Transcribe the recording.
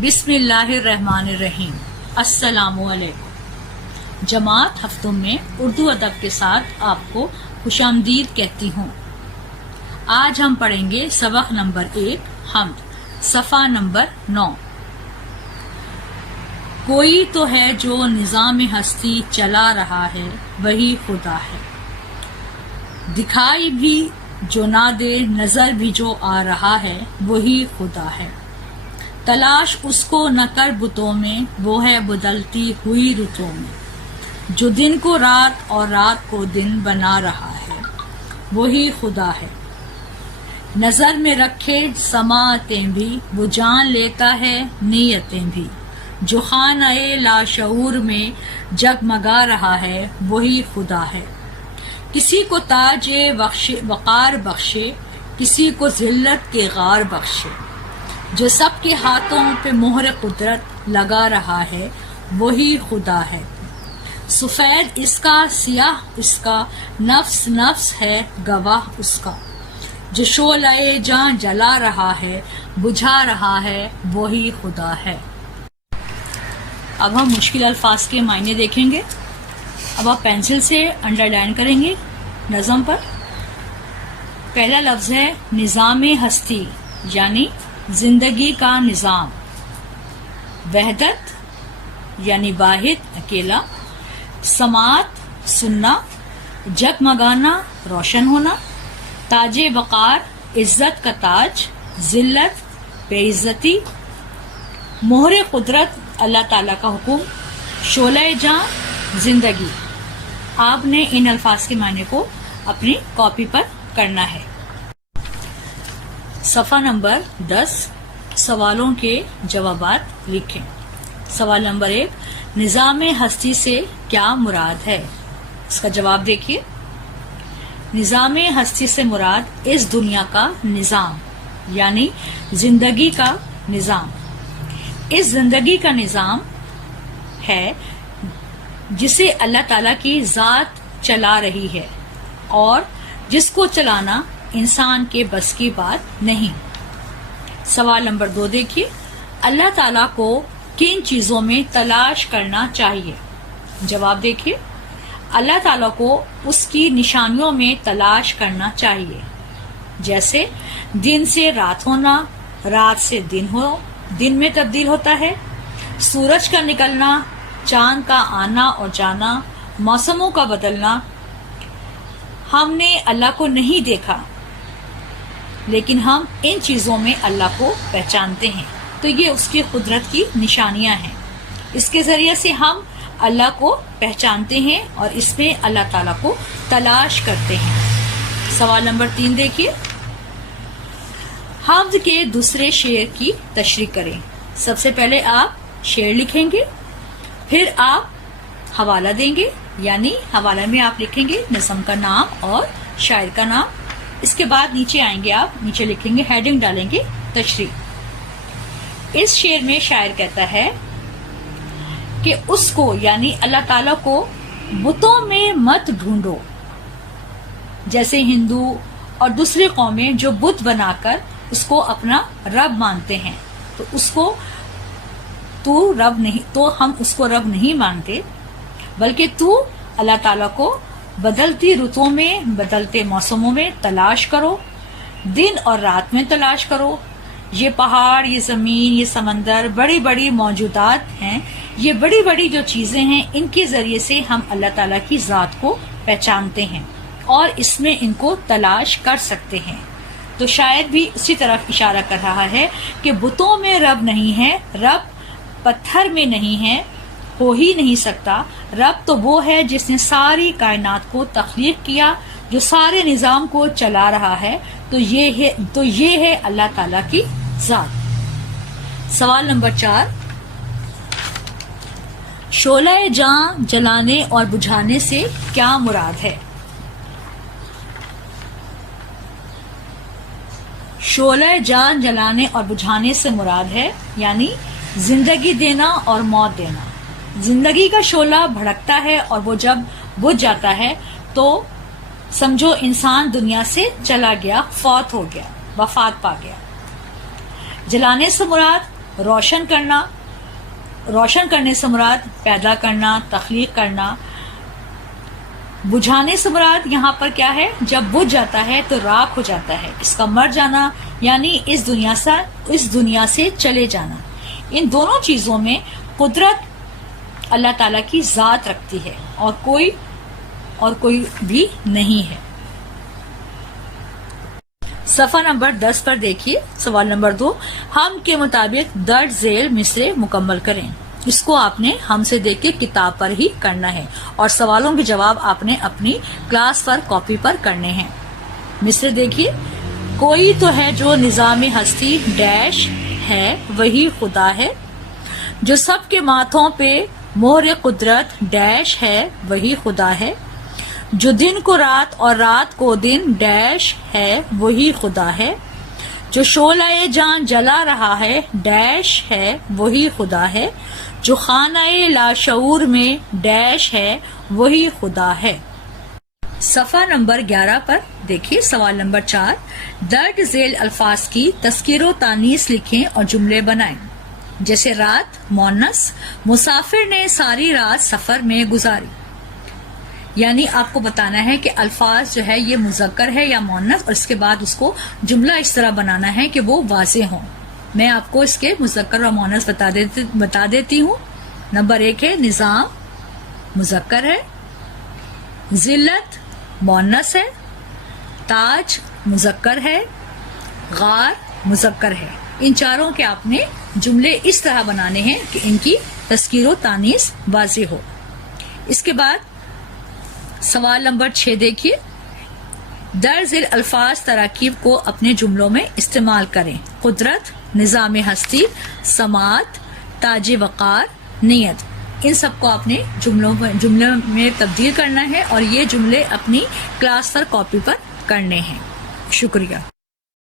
بسم اللہ الرحمن الرحیم۔ السلام علیکم۔ جماعت ہفتوں میں اردو ادب کے ساتھ آپ کو خوش آمدید کہتی ہوں۔ آج ہم پڑھیں گے سبق نمبر 1 حمد، صفحہ نمبر 9۔ کوئی تو ہے جو نظام ہستی چلا رہا ہے، وہی خدا ہے۔ دکھائی بھی جو نہ دے، نظر بھی جو آ رہا ہے، وہی خدا ہے۔ تلاش اس کو نہ کر بتوں میں، وہ ہے بدلتی ہوئی رتوں میں۔ جو دن کو رات اور رات کو دن بنا رہا ہے، وہی خدا ہے۔ نظر میں رکھے سماعتیں بھی، وہ جان لیتا ہے نیتیں بھی۔ جو خانہ لاشعور میں جگمگا رہا ہے، وہی خدا ہے۔ کسی کو تاج وقار بخشے، کسی کو ذلت کے غار بخشے۔ جو سب کے ہاتھوں پہ مہر قدرت لگا رہا ہے، وہی خدا ہے۔ سفید اس کا، سیاہ اس کا، نفس نفس ہے گواہ اس کا۔ جو شعلہ جاں جلا رہا ہے، بجھا رہا ہے، وہی خدا ہے۔ اب ہم مشکل الفاظ کے معنی دیکھیں گے۔ اب آپ پینسل سے انڈر لائن کریں گے نظم پر۔ پہلا لفظ ہے نظام ہستی، یعنی زندگی کا نظام۔ وحدت یعنی واحد اکیلا۔ سماعت سننا، جگمگانا روشن ہونا۔ تاج وقار عزت کا تاج، ذلت بے عزتی۔ مہر قدرت اللہ تعالیٰ کا حکم۔ شعلہ جاں زندگی۔ آپ نے ان الفاظ کے معنی کو اپنی کاپی پر کرنا ہے۔ صفحہ نمبر 10 سوالوں کے جوابات لکھیں۔ سوال نمبر 1، نظام ہستی سے کیا مراد ہے؟ اس کا جواب دیکھیے۔ نظام ہستی سے مراد اس دنیا کا نظام، یعنی زندگی کا نظام۔ اس زندگی کا نظام ہے جسے اللہ تعالیٰ کی ذات چلا رہی ہے، اور جس کو چلانا انسان کے بس کی بات نہیں۔ سوال نمبر 2 دیکھیے، اللہ تعالیٰ کو کن چیزوں میں تلاش کرنا چاہیے؟ جواب دیکھیے، اللہ تعالیٰ کو اس کی نشانیوں میں تلاش کرنا چاہیے، جیسے دن سے رات ہونا، رات سے دن میں تبدیل ہوتا ہے، سورج کا نکلنا، چاند کا آنا اور جانا، موسموں کا بدلنا۔ ہم نے اللہ کو نہیں دیکھا، لیکن ہم ان چیزوں میں اللہ کو پہچانتے ہیں، تو یہ اس کی قدرت کی نشانیاں ہیں۔ اس کے ذریعے سے ہم اللہ کو پہچانتے ہیں اور اس میں اللہ تعالیٰ کو تلاش کرتے ہیں۔ سوال نمبر 3 دیکھیے، حمد کے دوسرے شعر کی تشریح کریں۔ سب سے پہلے آپ شعر لکھیں گے، پھر آپ حوالہ دیں گے، یعنی حوالہ میں آپ لکھیں گے نظم کا نام اور شاعر کا نام۔ اس کے بعد نیچے آئیں گے، آپ نیچے لکھیں گے، ہیڈنگ ڈالیں گے تشریح۔ اس شعر میں شاعر کہتا ہے کہ اس کو یعنی اللہ تعالیٰ کو بتوں میں مت ڈھونڈو، جیسے ہندو اور دوسری قومیں جو بت بنا کر اس کو اپنا رب مانتے ہیں، تو اس کو ہم اس کو رب نہیں مانتے، بلکہ تو اللہ تعالیٰ کو بدلتی رتوں میں، بدلتے موسموں میں تلاش کرو، دن اور رات میں تلاش کرو۔ یہ پہاڑ، یہ زمین، یہ سمندر بڑی بڑی موجودات ہیں، یہ بڑی بڑی جو چیزیں ہیں، ان کے ذریعے سے ہم اللہ تعالیٰ کی ذات کو پہچانتے ہیں اور اس میں ان کو تلاش کر سکتے ہیں۔ تو شاعر بھی اسی طرف اشارہ کر رہا ہے کہ بتوں میں رب نہیں ہے، رب پتھر میں نہیں ہے، ہو ہی نہیں سکتا۔ رب تو وہ ہے جس نے ساری کائنات کو تخلیق کیا، جو سارے نظام کو چلا رہا ہے، تو یہ ہے اللہ تعالیٰ کی ذات۔ سوال نمبر 4، شعلہ جاں جلانے اور بجھانے سے کیا مراد ہے؟ شعلہ جاں جلانے اور بجھانے سے مراد ہے یعنی زندگی دینا اور موت دینا۔ زندگی کا شعلہ بھڑکتا ہے اور وہ جب بجھ جاتا ہے تو سمجھو انسان دنیا سے چلا گیا، فوت ہو گیا، وفات پا گیا۔ جلانے سے مراد روشن کرنا، روشن کرنے سے مراد پیدا کرنا، تخلیق کرنا. بجھانے سے مراد یہاں پر کیا ہے؟ جب بجھ جاتا ہے تو راکھ ہو جاتا ہے. اس کا مر جانا یعنی اس دنیا سے چلے جانا. ان دونوں چیزوں میں قدرت اللہ تعالیٰ کی ذات رکھتی ہے اور کوئی بھی نہیں ہے. صفحہ نمبر 10 پر دیکھیے. سوال نمبر 2، ہم کے مطابق درج ذیل مصرے مکمل کریں. اس کو آپ نے ہم سے دیکھ کے کتاب پر ہی کرنا ہے اور سوالوں کے جواب آپ نے اپنی کلاس پر کاپی پر کرنے ہیں. مصرے دیکھیے. کوئی تو ہے جو نظام ہستی ڈیش ہے وہی خدا ہے، جو سب کے ماتھوں پہ مہر قدرت ڈیش ہے وہی خدا ہے، جو دن کو رات اور رات کو دن ڈیش ہے وہی خدا ہے، جو شعلہ جان جلا رہا ہے ڈیش ہے وہی خدا ہے، جو خانہ لاشعور میں ڈیش ہے وہی خدا ہے. صفحہ نمبر 11 پر دیکھیے. سوال نمبر 4، درج ذیل الفاظ کی تذکیر و تانیث لکھیں اور جملے بنائیں. جیسے رات مونث، مسافر نے ساری رات سفر میں گزاری. یعنی آپ کو بتانا ہے کہ الفاظ جو ہے یہ مذکر ہے یا مؤنث، اور اس کے بعد اس کو جملہ اس طرح بنانا ہے کہ وہ واضح ہوں. میں آپ کو اس کے مذکر اور مؤنث بتا دیتی ہوں. نمبر 1 ہے نظام، مذکر ہے. ذلت مؤنث ہے. تاج مذکر ہے. غار مذکر ہے. ان چاروں کے آپ نے جملے اس طرح بنانے ہیں کہ ان کی تذکیر و تانیث واضح ہو. اس کے بعد سوال نمبر 6 دیکھیے. درج ذیل الفاظ تراکیب کو اپنے جملوں میں استعمال کریں. قدرت، نظام ہستی، سماعت، تاج وقار، نیت. ان سب کو آپ نے جملوں میں تبدیل کرنا ہے اور یہ جملے اپنی کلاس پر کاپی پر کرنے ہیں. شکریہ.